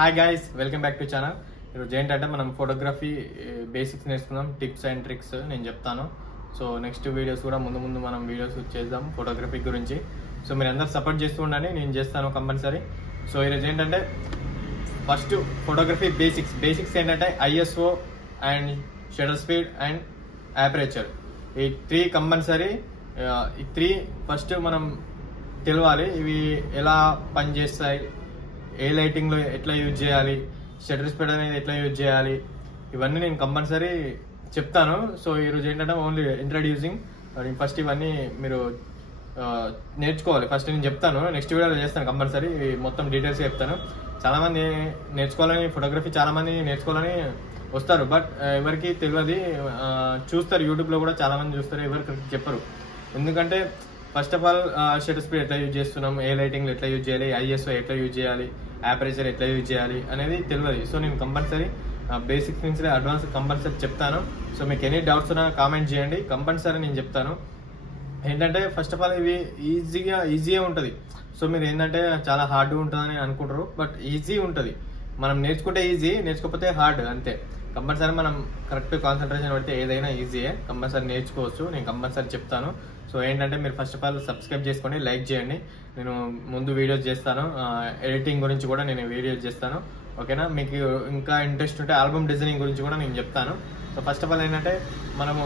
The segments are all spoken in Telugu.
Hi guys, welcome back to channel. ఈరోజు ఏంటంటే మనం ఫోటోగ్రఫీ బేసిక్స్ నేర్చుకుందాం, టిప్స్ అండ్ ట్రిక్స్ నేను చెప్తాను. సో నెక్స్ట్ వీడియోస్ కూడా ముందు మనం వీడియోస్ చేద్దాం ఫోటోగ్రఫీ గురించి. సో మీరు అందరు సపోర్ట్ చేస్తూ ఉండండి, నేను చేస్తాను కంపల్సరీ. సో ఈరోజు ఏంటంటే ఫస్ట్ ఫోటోగ్రఫీ బేసిక్స్ ఏంటంటే ISO and shutter speed and aperture, ఈ త్రీ కంపల్సరీ. ఈ త్రీ ఫస్ట్ మనం తెలవాలి, ఇవి ఎలా పనిచేస్తాయి, ఏ లైటింగ్ లో ఎట్లా యూజ్ చేయాలి, షటర్ స్పీడ్ అనేది ఎట్లా యూజ్ చేయాలి, ఇవన్నీ నేను కంపల్సరీ చెప్తాను. సో ఈరోజు ఏంటంటే ఓన్లీ ఇంట్రడ్యూసింగ్. ఫస్ట్ ఇవన్నీ మీరు నేర్చుకోవాలి. ఫస్ట్ నేను చెప్తాను, నెక్స్ట్ వీడియోలో చేస్తాను కంపల్సరీ, మొత్తం డీటెయిల్స్ చెప్తాను. చాలా మంది నేర్చుకోవాలని, ఫోటోగ్రఫీ చాలా మంది నేర్చుకోవాలని వస్తారు, బట్ ఎవరికి తెలియదు. చూస్తారు, యూట్యూబ్ లో కూడా చాలా మంది చూస్తారు, ఎవరికి చెప్పరు. ఎందుకంటే first of all shutter speed ఎట్లా యూజ్ చేస్తున్నాం, ఏ లైటింగ్ ఎట్లా యూజ్ చేయాలి, ఐఎస్ఓ ఎట్లా యూజ్ చేయాలి, అపరేచర్ ఎట్లా యూజ్ చేయాలి అనేది తెలియదు. సో నేను కంపల్సరీ బేసిక్స్ నుంచి అడ్వాన్స్ కంపల్సరీ చెప్తాను. సో మీకు ఎనీ డౌట్స్ ఉన్నా కామెంట్ చేయండి, కంపల్సరీ నేను చెప్తాను. ఏంటంటే ఫస్ట్ ఆఫ్ ఆల్ ఇవి ఈజీగా ఉంటుంది. సో మీరు ఏంటంటే చాలా హార్డ్ ఉంటుందని అనుకుంటారు, బట్ ఈజీ ఉంటుంది. మనం నేర్చుకుంటే ఈజీ, నేర్చుకోకపోతే హార్డ్, అంతే. కంపల్సరీ మనం కరెక్ట్ కాన్సన్ట్రేషన్ పెడితే ఏదైనా ఈజీయే, కంపల్సరీ నేర్చుకోవచ్చు. నేను కంపల్సరీ చెప్తాను. సో ఏంటంటే మీరు ఫస్ట్ ఆఫ్ ఆల్ సబ్స్క్రైబ్ చేసుకోండి, లైక్ చేయండి. నేను ముందు వీడియోస్ చేస్తాను, ఎడిటింగ్ గురించి కూడా నేను వీడియోస్ చేస్తాను, ఓకేనా. మీకు ఇంకా ఇంట్రెస్ట్ ఉంటే ఆల్బమ్ డిజైనింగ్ గురించి కూడా నేను చెప్తాను. సో ఫస్ట్ ఆఫ్ ఆల్ ఏంటంటే మనము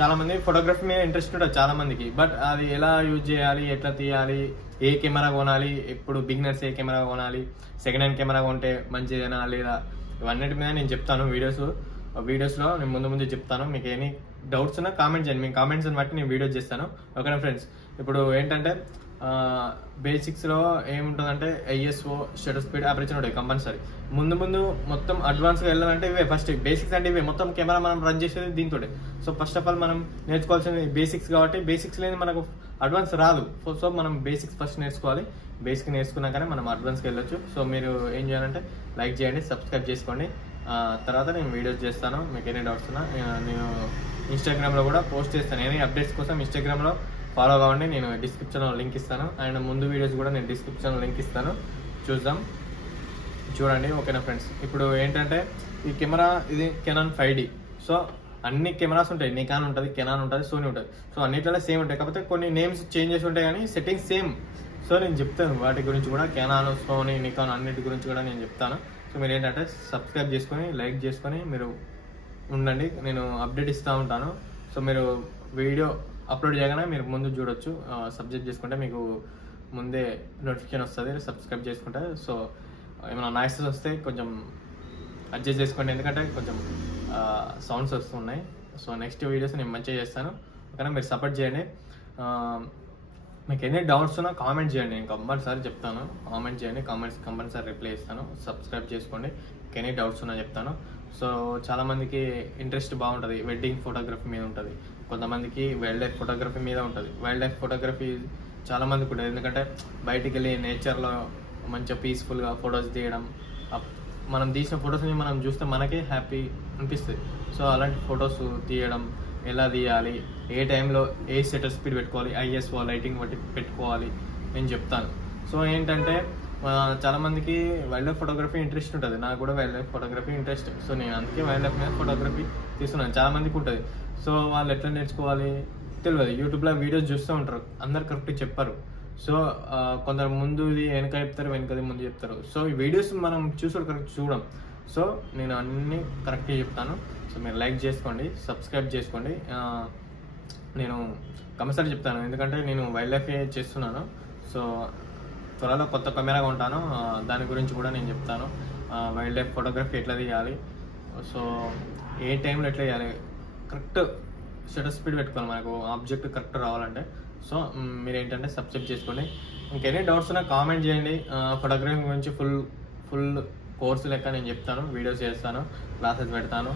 చాలా మంది ఫోటోగ్రఫీ మీద ఇంట్రెస్ట్ ఉంటుంది చాలా మందికి, బట్ అది ఎలా యూజ్ చేయాలి, ఎట్లా తీయాలి, ఏ కెమెరా కొనాలి, ఇప్పుడు బిగినర్స్ ఏ కెమెరా కొనాలి, సెకండ్ హ్యాండ్ కెమెరా కొంటే మంచిదేనా లేదా, ఇవన్నిటి మీద నేను చెప్తాను వీడియోస్లో నేను ముందు చెప్తాను. మీకు ఎనీ డౌట్స్ ఉన్నా కామెంట్ చేయండి, మీ కామెంట్స్ని బట్టి నేను వీడియోస్ చేస్తాను, ఓకేనా ఫ్రెండ్స్. ఇప్పుడు ఏంటంటే బేసిక్స్లో ఏముంటుందంటే ఐఎస్ఓ, షటర్ స్పీడ్, అపరేచర్ ఉంటాయి కంపల్సరీ. ముందు మొత్తం అడ్వాన్స్గా వెళ్ళాలంటే ఇవే ఫస్ట్ బేసిక్స్. అంటే ఇవే మొత్తం కెమెరా మనం రన్ చేసేది దీంతో. సో ఫస్ట్ ఆఫ్ ఆల్ మనం నేర్చుకోవాల్సింది బేసిక్స్ కాబట్టి, బేసిక్స్ లేని మనకు అడ్వాన్స్ రాదు. సో మనం బేసిక్స్ ఫస్ట్ నేర్చుకోవాలి. బేసిక్ నేర్చుకున్నాకనే మనం అడ్వాన్స్కి వెళ్ళొచ్చు. సో మీరు ఏం చేయాలంటే లైక్ చేయండి, సబ్స్క్రైబ్ చేసుకోండి. తర్వాత నేను వీడియోస్ చేస్తాను. మీకు ఎన్ని డౌట్స్ ఉన్నా నేను ఇన్స్టాగ్రామ్లో కూడా పోస్ట్ చేస్తాను. ఎనీ అప్డేట్స్ కోసం ఇన్స్టాగ్రామ్లో ఫాలో కావండి, నేను డిస్క్రిప్షన్లో లింక్ ఇస్తాను. అండ్ ముందు వీడియోస్ కూడా నేను డిస్క్రిప్షన్లో లింక్ ఇస్తాను, చూడండి, ఓకేనా ఫ్రెండ్స్. ఇప్పుడు ఏంటంటే ఈ కెమెరా ఇది కెనాన్ 5D. సో అన్ని కెమెరాస్ ఉంటాయి, నికాన్ ఉంటుంది, కెనాన్ ఉంటుంది, సోనీ ఉంటుంది. సో అన్నిట్లలో సేమ్ ఉంటాయి, కాకపోతే కొన్ని నేమ్స్ చేంజ్ చేసి ఉంటాయి కానీ సెట్టింగ్స్ సేమ్. సో నేను చెప్తాను వాటి గురించి కూడా, కెనాన్, సోనీ, నికాన్ అన్నిటి గురించి కూడా నేను చెప్తాను. సో మీరు ఏంటంటే సబ్స్క్రైబ్ చేసుకొని, లైక్ చేసుకొని మీరు ఉండండి, నేను అప్డేట్ ఇస్తూ ఉంటాను. సో మీరు వీడియో అప్లోడ్ చేయగానే మీరు ముందు చూడొచ్చు. సబ్స్క్రైబ్ చేసుకుంటే మీకు ముందే నోటిఫికేషన్ వస్తుంది, సబ్స్క్రైబ్ చేసుకుంటే. సో ఏమైనా నాయిసెస్ వస్తే కొంచెం అడ్జస్ట్ చేసుకోండి, ఎందుకంటే కొంచెం సౌండ్స్ వస్తున్నాయి. సో నెక్స్ట్ వీడియోస్ నేను మంచిగా చేస్తాను, ఓకేనా. మీరు సపోర్ట్ చేయండి. మీకు ఎన్ని డౌట్స్ ఉన్నా కామెంట్ చేయండి, నేను కంపల్సరీ చెప్తాను. కామెంట్ చేయండి, కామెంట్స్ కంపల్సరీ రిప్లై ఇస్తాను. సబ్స్క్రైబ్ చేసుకోండి, మీకు ఎన్ని డౌట్స్ ఉన్నా చెప్తాను. సో చాలా మందికి ఇంట్రెస్ట్ బాగుంటుంది, వెడ్డింగ్ ఫోటోగ్రఫీ మీద ఉంటుంది, కొంతమందికి వైల్డ్ లైఫ్ ఫోటోగ్రఫీ మీద ఉంటుంది. వైల్డ్ లైఫ్ ఫోటోగ్రఫీ చాలా మందికి ఉంటుంది, ఎందుకంటే బయటికి వెళ్ళి నేచర్లో మంచిగా పీస్ఫుల్గా ఫొటోస్ తీయడం, మనం తీసిన ఫొటోస్ని మనం చూస్తే మనకే హ్యాపీ అనిపిస్తుంది. సో అలాంటి ఫొటోస్ తీయడం, ఎలా తీయాలి, ఏ టైంలో ఏ షటర్ స్పీడ్ పెట్టుకోవాలి, ఐఎస్ఓ లైటింగ్ బట్టి పెట్టుకోవాలి నేను చెప్తాను. సో ఏంటంటే చాలా మందికి వైల్డ్ లైఫ్ ఫోటోగ్రఫీ ఇంట్రెస్ట్ ఉంటుంది, నాకు కూడా wild life photography interest. So నేను అందుకే వైల్డ్ లైఫ్ మీద ఫోటోగ్రఫీ తీస్తున్నాను. చాలా మందికి ఉంటుంది, సో వాళ్ళు ఎట్లా నేర్చుకోవాలి తెలియదు. యూట్యూబ్లో వీడియోస్ చూస్తూ ఉంటారు, అందరు కరెక్ట్గా చెప్పారు. సో కొందరు ముందుది వెనక చెప్తారు, వెనకది ముందు చెప్తారు. సో ఈ వీడియోస్ మనం కరెక్ట్ చూడం. సో నేను అన్ని కరెక్ట్గా చెప్తాను. సో మీరు లైక్ చేసుకోండి, సబ్స్క్రైబ్ చేసుకోండి. నేను కంపల్సరీ చెప్తాను, ఎందుకంటే నేను వైల్డ్ లైఫ్ చేస్తున్నాను. సో త్వరలో కొత్త కెమెరా కొంటాను, దాని గురించి కూడా నేను చెప్తాను. వైల్డ్ లైఫ్ ఫోటోగ్రఫీ ఎట్లా తీయాలి, సో ఏ టైంలో ఎట్లా తీయాలి, కరెక్ట్ షటర్ స్పీడ్ పెట్టుకోవాలి మనకు ఆబ్జెక్ట్ కరెక్ట్ రావాలంటే. సో మీరు ఏంటంటే సబ్స్క్రైబ్ చేసుకోండి. ఇంకెన్ని డౌట్స్ ఉన్నా కామెంట్ చేయండి. ఫోటోగ్రఫీ గురించి ఫుల్ కోర్సు లెక్క నేను చెప్తాను, వీడియోస్ చేస్తాను, క్లాసెస్ పెడతాను.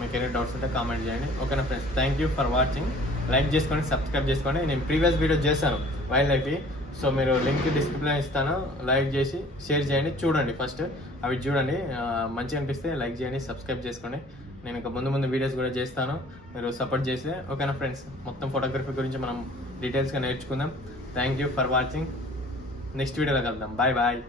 మీకు ఎన్ని డౌట్స్ ఉంటే కామెంట్ చేయండి, ఓకేనా friends. Thank you for watching. Like చేసుకోండి, సబ్స్క్రైబ్ చేసుకోండి. నేను ప్రీవియస్ వీడియో చేశాను వైల్డ్ లైఫ్. సో మీరు లింక్ డిస్క్రిప్షన్లో ఇస్తాను, లైక్ చేసి షేర్ చేయండి, చూడండి. ఫస్ట్ అవి చూడండి, మంచిగా అనిపిస్తే లైక్ చేయండి, సబ్స్క్రైబ్ చేసుకోండి. నేను ఇంకా ముందు వీడియోస్ కూడా చేస్తాను, మీరు సపోర్ట్ చేస్తే, ఓకేనా ఫ్రెండ్స్. మొత్తం ఫోటోగ్రఫీ గురించి మనం డీటెయిల్స్గా నేర్చుకుందాం. Thank you for watching. Next వీడియోలో కలుద్దాం. బాయ్.